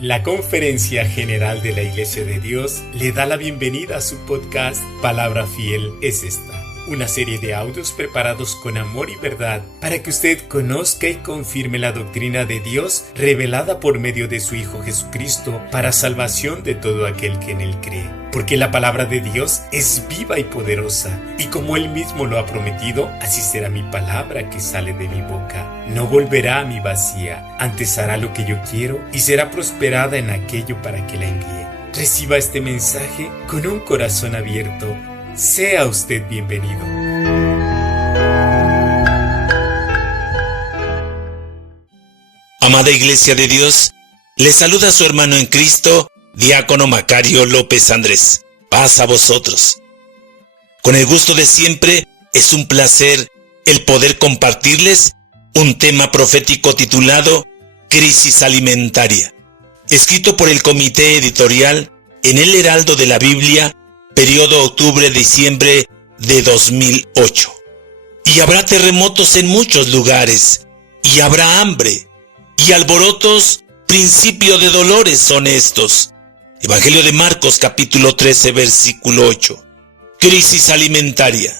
La Conferencia General de la Iglesia de Dios le da la bienvenida a su podcast Palabra Fiel es esta, una serie de audios preparados con amor y verdad para que usted conozca y confirme la doctrina de Dios revelada por medio de su Hijo Jesucristo para salvación de todo aquel que en Él cree. Porque la palabra de Dios es viva y poderosa, y como Él mismo lo ha prometido, así será mi palabra que sale de mi boca. No volverá a mí vacía, antes hará lo que yo quiero y será prosperada en aquello para que la envíe. Reciba este mensaje con un corazón abierto. Sea usted bienvenido. Amada Iglesia de Dios, le saluda a su hermano en Cristo, Diácono Macario López Andrés. Paz a vosotros. Con el gusto de siempre, es un placer el poder compartirles un tema profético titulado Crisis Alimentaria, escrito por el Comité Editorial en el Heraldo de la Biblia, periodo octubre-diciembre de 2008. Y habrá terremotos en muchos lugares, y habrá hambre, y alborotos, principio de dolores son estos. Evangelio de Marcos, capítulo 13, versículo 8. Crisis alimentaria.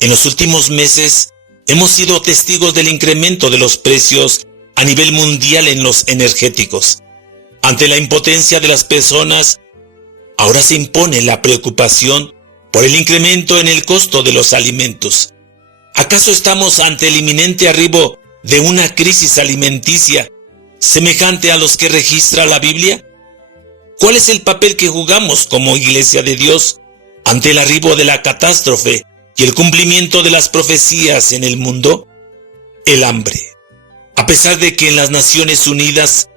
En los últimos meses hemos sido testigos del incremento de los precios a nivel mundial en los energéticos. Ante la impotencia de las personas, ahora se impone la preocupación por el incremento en el costo de los alimentos. ¿Acaso estamos ante el inminente arribo de una crisis alimenticia semejante a los que registra la Biblia? ¿Cuál es el papel que jugamos como Iglesia de Dios ante el arribo de la catástrofe y el cumplimiento de las profecías en el mundo? El hambre. A pesar de que en las Naciones Unidas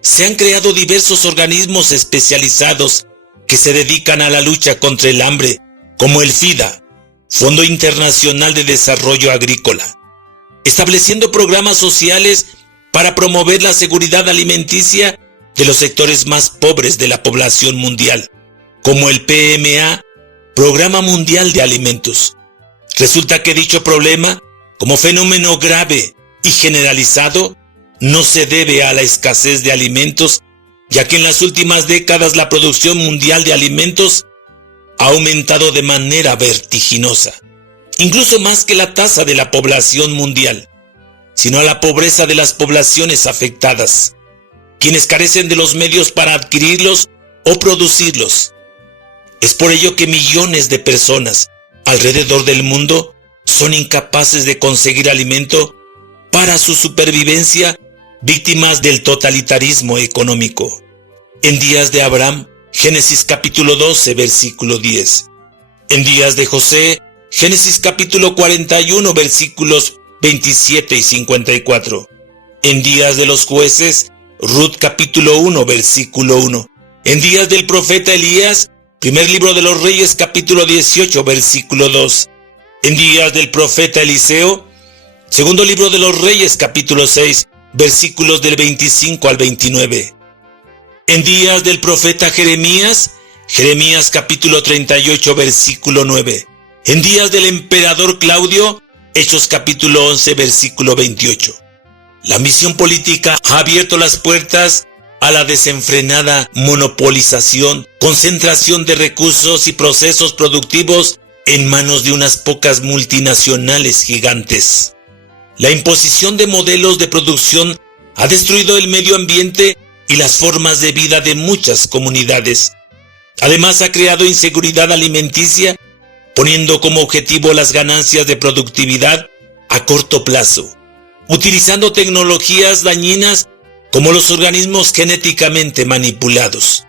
se han creado diversos organismos especializados que se dedican a la lucha contra el hambre, como el FIDA, Fondo Internacional de Desarrollo Agrícola, estableciendo programas sociales para promover la seguridad alimenticia de los sectores más pobres de la población mundial, como el PMA, Programa Mundial de Alimentos. Resulta que dicho problema, como fenómeno grave y generalizado, no se debe a la escasez de alimentos, ya que en las últimas décadas la producción mundial de alimentos ha aumentado de manera vertiginosa, incluso más que la tasa de la población mundial, sino a la pobreza de las poblaciones afectadas, quienes carecen de los medios para adquirirlos o producirlos. Es por ello que millones de personas alrededor del mundo son incapaces de conseguir alimento para su supervivencia, víctimas del totalitarismo económico. En días de Abraham, Génesis capítulo 12, versículo 10. En días de José, Génesis capítulo 41, versículos 27 y 54. En días de los jueces, Ruth capítulo 1, versículo 1. En días del profeta Elías, primer libro de los Reyes capítulo 18, versículo 2. En días del profeta Eliseo, segundo libro de los Reyes capítulo 6, versículos del 25 al 29. En días del profeta Jeremías, Jeremías capítulo 38, versículo 9. En días del emperador Claudio, Hechos capítulo 11, versículo 28. La misión política ha abierto las puertas a la desenfrenada monopolización, concentración de recursos y procesos productivos en manos de unas pocas multinacionales gigantes. La imposición de modelos de producción ha destruido el medio ambiente y las formas de vida de muchas comunidades. Además, ha creado inseguridad alimenticia, poniendo como objetivo las ganancias de productividad a corto plazo, utilizando tecnologías dañinas como los organismos genéticamente manipulados.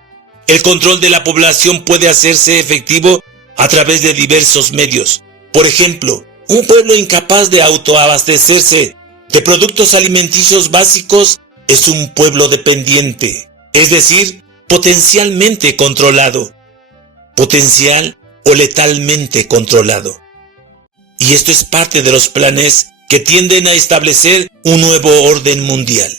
El control de la población puede hacerse efectivo a través de diversos medios. Por ejemplo, un pueblo incapaz de autoabastecerse de productos alimenticios básicos es un pueblo dependiente, es decir, potencialmente controlado, potencial o letalmente controlado. Y esto es parte de los planes que tienden a establecer un nuevo orden mundial.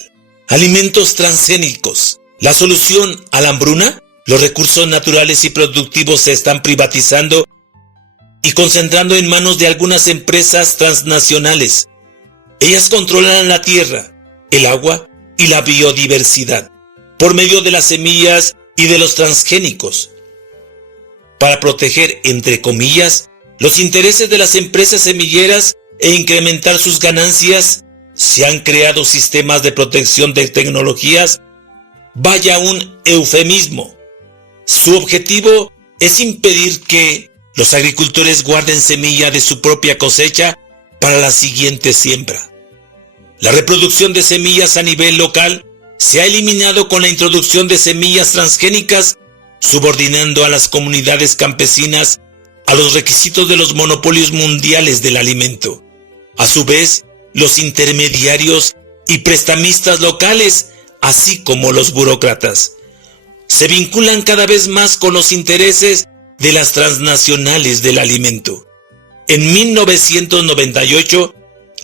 Alimentos transgénicos. La solución a la hambruna, los recursos naturales y productivos se están privatizando y concentrando en manos de algunas empresas transnacionales. Ellas controlan la tierra, el agua y la biodiversidad. por medio de las semillas y de los transgénicos. Para proteger, entre comillas, los intereses de las empresas semilleras e incrementar sus ganancias, se han creado sistemas de protección de tecnologías, vaya un eufemismo. Su objetivo es impedir que los agricultores guarden semilla de su propia cosecha para la siguiente siembra. La reproducción de semillas a nivel local se ha eliminado con la introducción de semillas transgénicas, subordinando a las comunidades campesinas a los requisitos de los monopolios mundiales del alimento. A su vez, los intermediarios y prestamistas locales, así como los burócratas, se vinculan cada vez más con los intereses de las transnacionales del alimento. En 1998,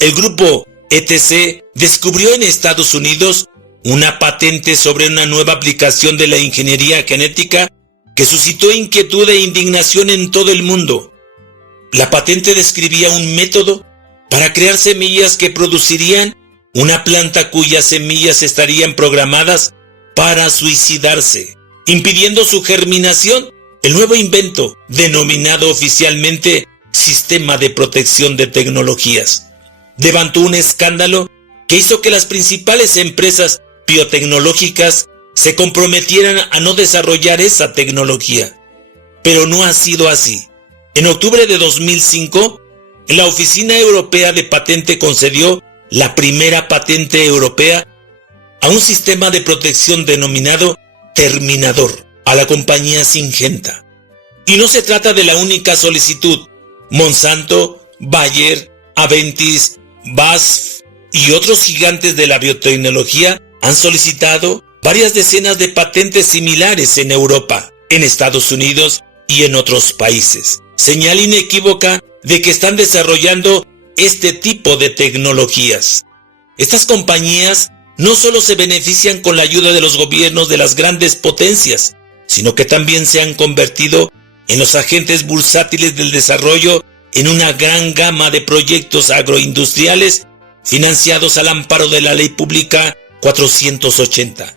el grupo ETC descubrió en Estados Unidos una patente sobre una nueva aplicación de la ingeniería genética que suscitó inquietud e indignación en todo el mundo. La patente describía un método para crear semillas que producirían una planta cuyas semillas estarían programadas para suicidarse, impidiendo su germinación. El nuevo invento, denominado oficialmente Sistema de Protección de Tecnologías, levantó un escándalo que hizo que las principales empresas biotecnológicas se comprometieran a no desarrollar esa tecnología. Pero no ha sido así. En octubre de 2005, la Oficina Europea de Patente concedió la primera patente europea a un sistema de protección denominado Terminador a la compañía Syngenta. Y no se trata de la única solicitud. Monsanto, Bayer, Aventis, BASF y otros gigantes de la biotecnología han solicitado varias decenas de patentes similares en Europa, en Estados Unidos y en otros países. Señal inequívoca de que están desarrollando este tipo de tecnologías. Estas compañías no solo se benefician con la ayuda de los gobiernos de las grandes potencias, sino que también se han convertido en los agentes bursátiles del desarrollo en una gran gama de proyectos agroindustriales financiados al amparo de la Ley Pública 480.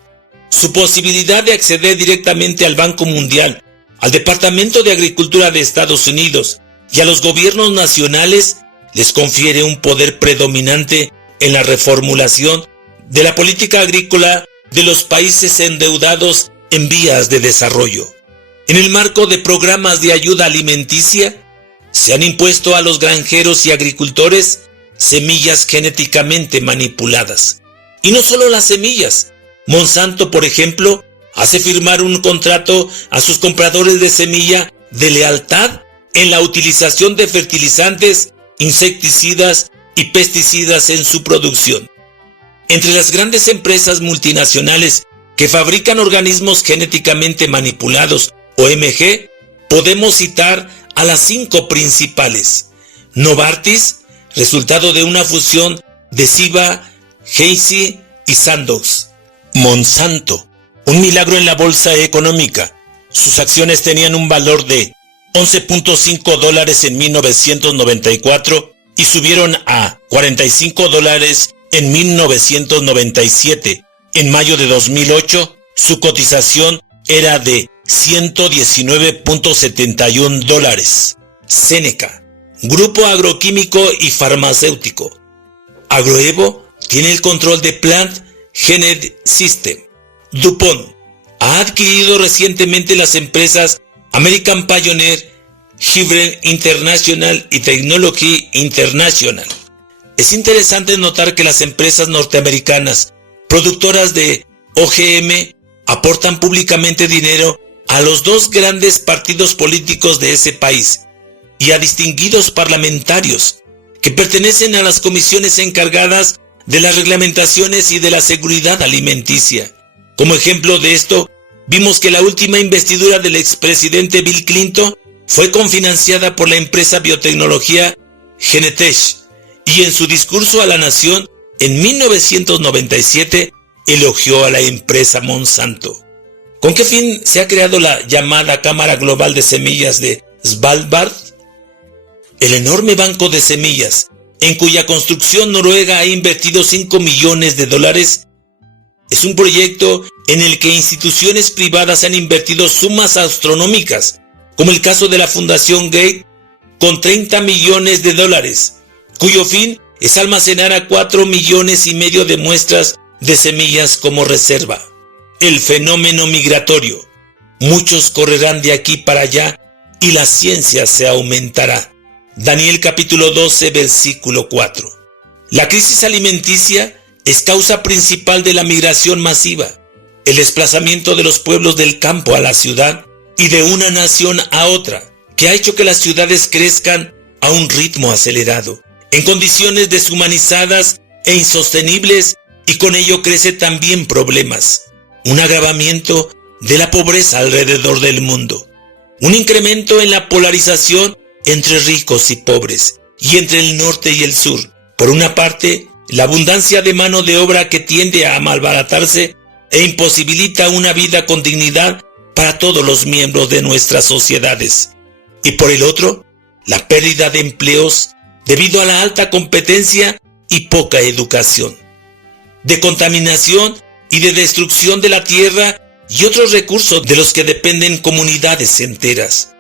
Su posibilidad de acceder directamente al Banco Mundial, al Departamento de Agricultura de Estados Unidos y a los gobiernos nacionales les confiere un poder predominante en la reformulación de la política agrícola de los países endeudados en vías de desarrollo. En el marco de programas de ayuda alimenticia, se han impuesto a los granjeros y agricultores semillas genéticamente manipuladas. Y no solo las semillas. Monsanto, por ejemplo, hace firmar un contrato a sus compradores de semilla de lealtad en la utilización de fertilizantes, insecticidas y pesticidas en su producción. Entre las grandes empresas multinacionales que fabrican organismos genéticamente manipulados, OMG, podemos citar a las 5 principales. Novartis, resultado de una fusión de Ciba, Heinz y Sandoz. Monsanto, un milagro en la bolsa económica. Sus acciones tenían un valor de $11.5 en 1994 y subieron a $45 en 1997. En mayo de 2008, su cotización era de $119.71. Seneca, grupo agroquímico y farmacéutico. Agroevo tiene el control de Plant Gene System. DuPont ha adquirido recientemente las empresas American Pioneer, Hybrid International y Technology International. Es interesante notar que las empresas norteamericanas productoras de OGM aportan públicamente dinero a los 2 grandes partidos políticos de ese país y a distinguidos parlamentarios que pertenecen a las comisiones encargadas de las reglamentaciones y de la seguridad alimenticia. Como ejemplo de esto, vimos que la última investidura del expresidente Bill Clinton fue confinanciada por la empresa biotecnología Genentech, y en su discurso a la nación en 1997 elogió a la empresa Monsanto. ¿Con qué fin se ha creado la llamada Cámara Global de Semillas de Svalbard? El enorme banco de semillas, en cuya construcción Noruega ha invertido $5 millones, es un proyecto en el que instituciones privadas han invertido sumas astronómicas, como el caso de la Fundación Gates, con $30 millones, cuyo fin es almacenar a 4,5 millones de muestras de semillas como reserva. El fenómeno migratorio. Muchos correrán de aquí para allá y la ciencia se aumentará. Daniel capítulo 12, versículo 4. La crisis alimenticia es causa principal de la migración masiva, el desplazamiento de los pueblos del campo a la ciudad y de una nación a otra, que ha hecho que las ciudades crezcan a un ritmo acelerado, en condiciones deshumanizadas e insostenibles, y con ello crece también problemas, un agravamiento de la pobreza alrededor del mundo, un incremento en la polarización entre ricos y pobres, y entre el norte y el sur. Por una parte, la abundancia de mano de obra que tiende a malbaratarse e imposibilita una vida con dignidad para todos los miembros de nuestras sociedades. Y por el otro, la pérdida de empleos debido a la alta competencia y poca educación, de contaminación y de destrucción de la tierra y otros recursos de los que dependen comunidades enteras,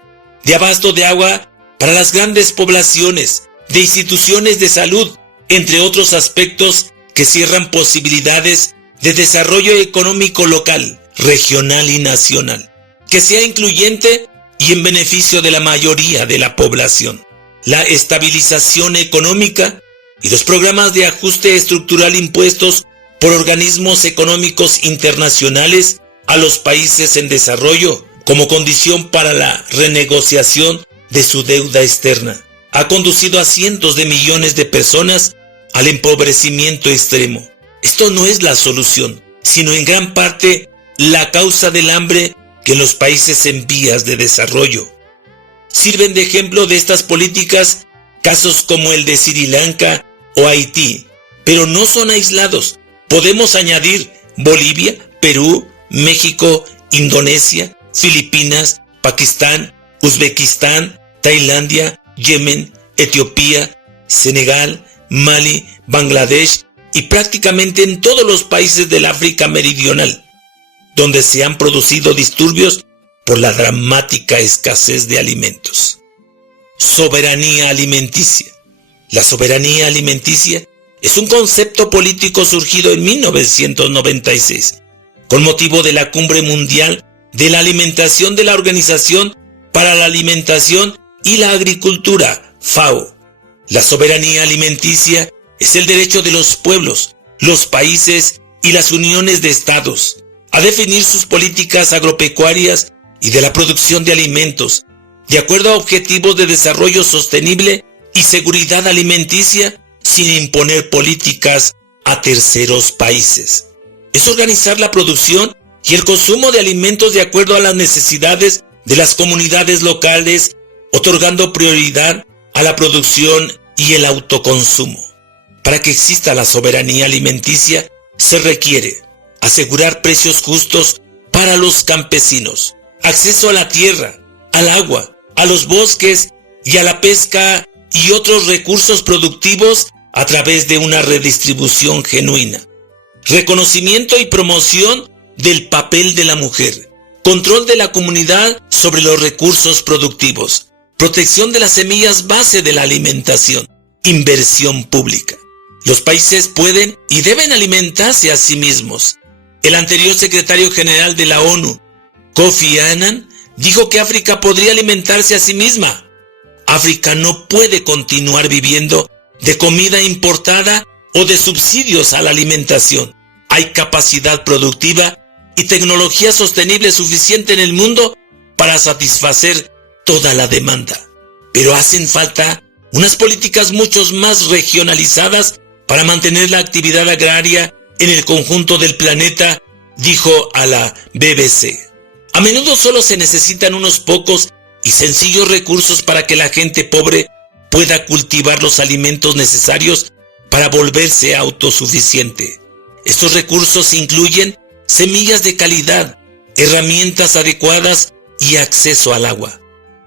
de abasto de agua para las grandes poblaciones, de instituciones de salud, entre otros aspectos que cierran posibilidades de desarrollo económico local, regional y nacional, que sea incluyente y en beneficio de la mayoría de la población. La estabilización económica y los programas de ajuste estructural impuestos por organismos económicos internacionales a los países en desarrollo como condición para la renegociación de su deuda externa, ha conducido a cientos de millones de personas al empobrecimiento extremo. Esto no es la solución, sino en gran parte la causa del hambre que en los países en vías de desarrollo. Sirven de ejemplo de estas políticas casos como el de Sri Lanka o Haití, pero no son aislados. Podemos añadir Bolivia, Perú, México, Indonesia, Filipinas, Pakistán, Uzbekistán, Tailandia, Yemen, Etiopía, Senegal, Mali, Bangladesh y prácticamente en todos los países del África meridional, donde se han producido disturbios por la dramática escasez de alimentos. Soberanía alimenticia. La soberanía alimenticia es un concepto político surgido en 1996, con motivo de la Cumbre Mundial de la Alimentación de la Organización para la Alimentación y la Agricultura, FAO. La soberanía alimenticia es el derecho de los pueblos, los países y las uniones de estados a definir sus políticas agropecuarias y de la producción de alimentos, de acuerdo a objetivos de desarrollo sostenible y seguridad alimenticia, sin imponer políticas a terceros países. Es organizar la producción y el consumo de alimentos de acuerdo a las necesidades de las comunidades locales, otorgando prioridad a la producción y el autoconsumo. Para que exista la soberanía alimenticia, se requiere asegurar precios justos para los campesinos, acceso a la tierra, al agua, a los bosques y a la pesca y otros recursos productivos a través de una redistribución genuina, reconocimiento y promoción del papel de la mujer, control de la comunidad sobre los recursos productivos, protección de las semillas base de la alimentación, inversión pública. Los países pueden y deben alimentarse a sí mismos. El anterior secretario general de la ONU, Kofi Annan, dijo que África podría alimentarse a sí misma. África no puede continuar viviendo de comida importada o de subsidios a la alimentación. Hay capacidad productiva y tecnología sostenible suficiente en el mundo para satisfacer toda la demanda. Pero hacen falta unas políticas mucho más regionalizadas para mantener la actividad agraria en el conjunto del planeta, dijo a la BBC. A menudo solo se necesitan unos pocos y sencillos recursos para que la gente pobre pueda cultivar los alimentos necesarios para volverse autosuficiente. Estos recursos incluyen semillas de calidad, herramientas adecuadas y acceso al agua.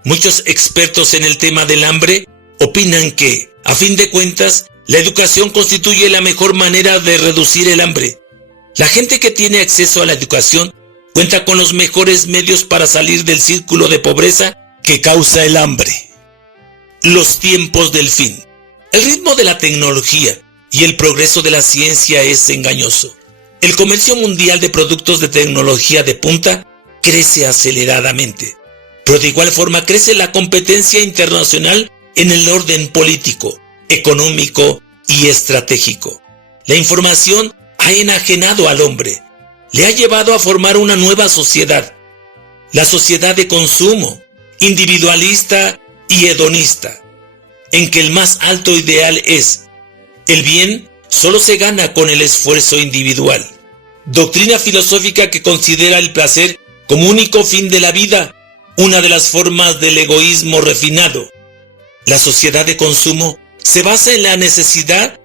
Muchos expertos en el tema del hambre opinan que, a fin de cuentas, la educación constituye la mejor manera de reducir el hambre, La gente que tiene acceso a la educación cuenta con los mejores medios para salir del círculo de pobreza que causa el hambre. Los tiempos del fin. El ritmo de la tecnología y el progreso de la ciencia es engañoso. El comercio mundial de productos de tecnología de punta crece aceleradamente, pero de igual forma crece la competencia internacional en el orden político, económico y estratégico. La información ha enajenado al hombre, le ha llevado a formar una nueva sociedad, la sociedad de consumo, individualista y hedonista, en que el más alto ideal es: el bien solo se gana con el esfuerzo individual. Doctrina filosófica que considera el placer como único fin de la vida, una de las formas del egoísmo refinado. La sociedad de consumo se basa en la necesidad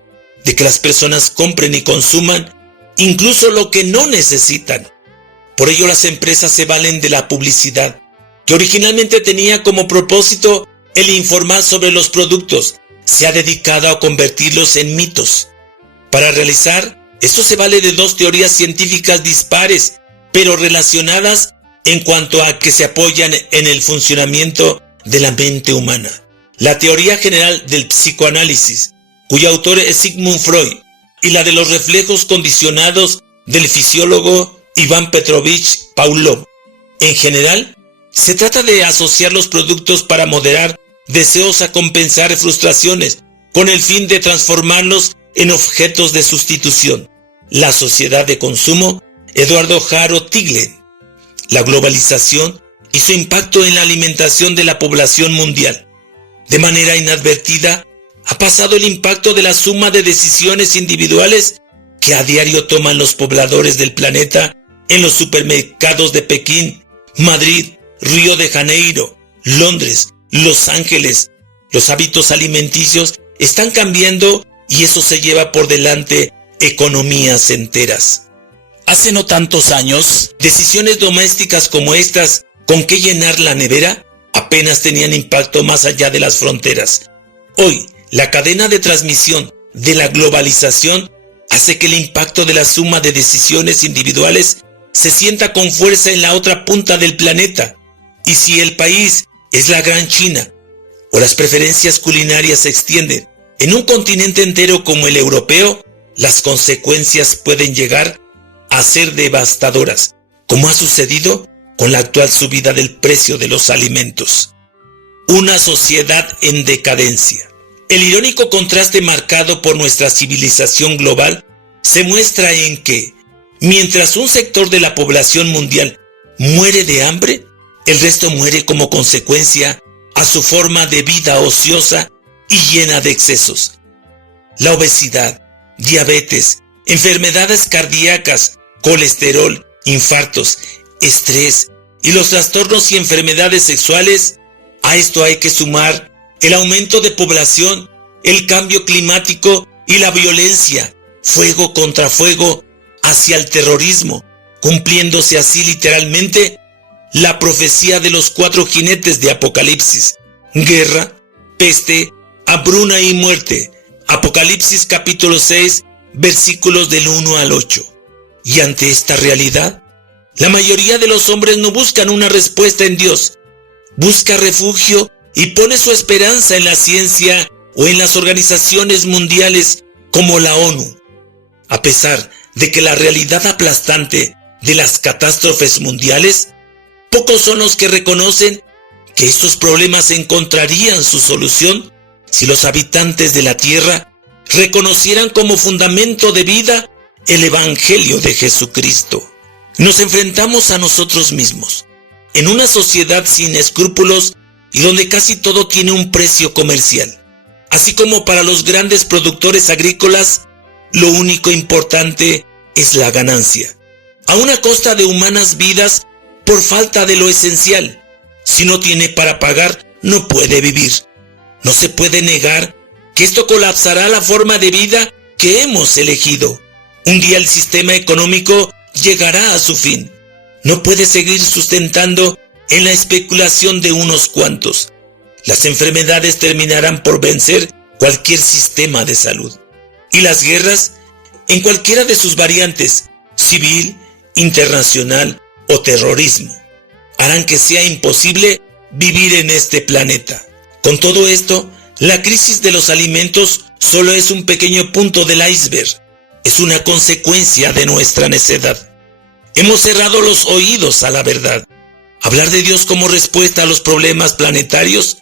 de que las personas compren y consuman incluso lo que no necesitan. Por ello las empresas se valen de la publicidad, que originalmente tenía como propósito el informar sobre los productos, se ha dedicado a convertirlos en mitos. Para realizar esto se vale de dos teorías científicas dispares, pero relacionadas en cuanto a que se apoyan en el funcionamiento de la mente humana. La teoría general del psicoanálisis, cuyo autor es Sigmund Freud, y la de los reflejos condicionados del fisiólogo Iván Petrovich Pavlov. En general, se trata de asociar los productos para moderar deseos a compensar frustraciones, con el fin de transformarlos en objetos de sustitución. La sociedad de consumo, Eduardo Jaro Tiglen. La globalización y su impacto en la alimentación de la población mundial. De manera inadvertida, ha pasado el impacto de la suma de decisiones individuales que a diario toman los pobladores del planeta en los supermercados de Pekín, Madrid, Río de Janeiro, Londres, Los Ángeles. Los hábitos alimenticios están cambiando y eso se lleva por delante economías enteras. Hace no tantos años, decisiones domésticas como estas, ¿con qué llenar la nevera?, apenas tenían impacto más allá de las fronteras. Hoy, la cadena de transmisión de la globalización hace que el impacto de la suma de decisiones individuales se sienta con fuerza en la otra punta del planeta. Y si el país es la Gran China, o las preferencias culinarias se extienden en un continente entero como el europeo, las consecuencias pueden llegar a ser devastadoras, como ha sucedido con la actual subida del precio de los alimentos. Una sociedad en decadencia. El irónico contraste marcado por nuestra civilización global se muestra en que, mientras un sector de la población mundial muere de hambre, el resto muere como consecuencia a su forma de vida ociosa y llena de excesos. La obesidad, diabetes, enfermedades cardíacas, colesterol, infartos, estrés y los trastornos y enfermedades sexuales. A esto hay que sumar el aumento de población, el cambio climático y la violencia, fuego contra fuego, hacia el terrorismo, cumpliéndose así literalmente la profecía de los 4 jinetes de Apocalipsis: guerra, peste, hambruna y muerte. Apocalipsis capítulo 6, versículos del 1 al 8. Y ante esta realidad, la mayoría de los hombres no buscan una respuesta en Dios, busca refugio y pone su esperanza en la ciencia o en las organizaciones mundiales como la ONU. A pesar de que la realidad aplastante de las catástrofes mundiales, pocos son los que reconocen que estos problemas encontrarían su solución si los habitantes de la tierra reconocieran como fundamento de vida el Evangelio de Jesucristo. Nos enfrentamos a nosotros mismos, en una sociedad sin escrúpulos y donde casi todo tiene un precio comercial. Así como para los grandes productores agrícolas, lo único importante es la ganancia, a una costa de humanas vidas por falta de lo esencial. Si no tiene para pagar, no puede vivir. No se puede negar que esto colapsará la forma de vida que hemos elegido. Un día el sistema económico llegará a su fin. No puede seguir sustentando en la especulación de unos cuantos. Las enfermedades terminarán por vencer cualquier sistema de salud. Y las guerras, en cualquiera de sus variantes, civil, internacional o terrorismo harán que sea imposible vivir en este planeta. Con todo esto, la crisis de los alimentos solo es un pequeño punto del iceberg. Es una consecuencia de nuestra necedad. Hemos cerrado los oídos a la verdad. Hablar de Dios como respuesta a los problemas planetarios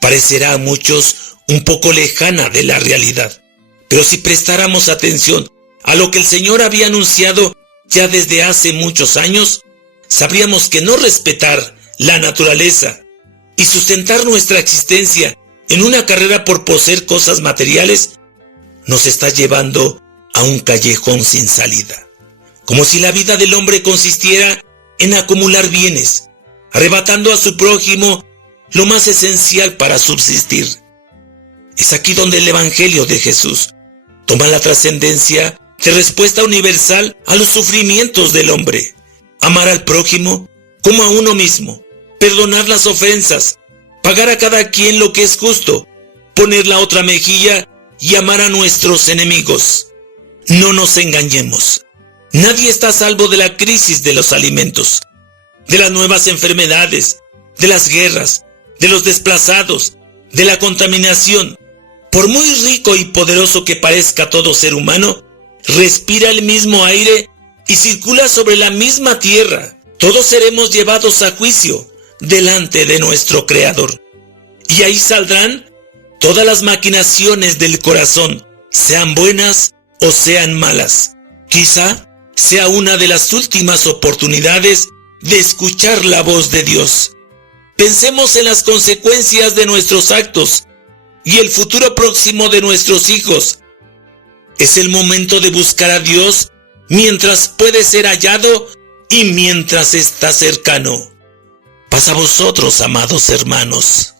parecerá a muchos un poco lejana de la realidad. Pero si prestáramos atención a lo que el Señor había anunciado ya desde hace muchos años, sabríamos que no respetar la naturaleza y sustentar nuestra existencia en una carrera por poseer cosas materiales nos está llevando a un callejón sin salida. Como si la vida del hombre consistiera en acumular bienes, arrebatando a su prójimo lo más esencial para subsistir. Es aquí donde el Evangelio de Jesús toma la trascendencia de respuesta universal a los sufrimientos del hombre. Amar al prójimo como a uno mismo, perdonar las ofensas, pagar a cada quien lo que es justo, poner la otra mejilla y amar a nuestros enemigos. No nos engañemos. Nadie está a salvo de la crisis de los alimentos, de las nuevas enfermedades, de las guerras, de los desplazados, de la contaminación. Por muy rico y poderoso que parezca todo ser humano, respira el mismo aire y circula sobre la misma tierra. Todos seremos llevados a juicio delante de nuestro Creador. Y ahí saldrán todas las maquinaciones del corazón, sean buenas o sean malas. Quizá sea una de las últimas oportunidades de escuchar la voz de Dios. Pensemos en las consecuencias de nuestros actos y el futuro próximo de nuestros hijos. Es el momento de buscar a Dios mientras puede ser hallado y mientras está cercano. Paz a vosotros, amados hermanos.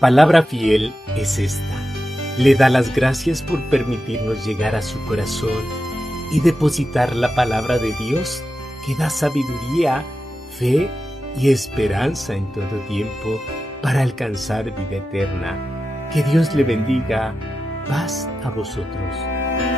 Palabra fiel es esta. Le da las gracias por permitirnos llegar a su corazón y depositar la palabra de Dios que da sabiduría, fe y esperanza en todo tiempo para alcanzar vida eterna. Que Dios le bendiga. Paz a vosotros.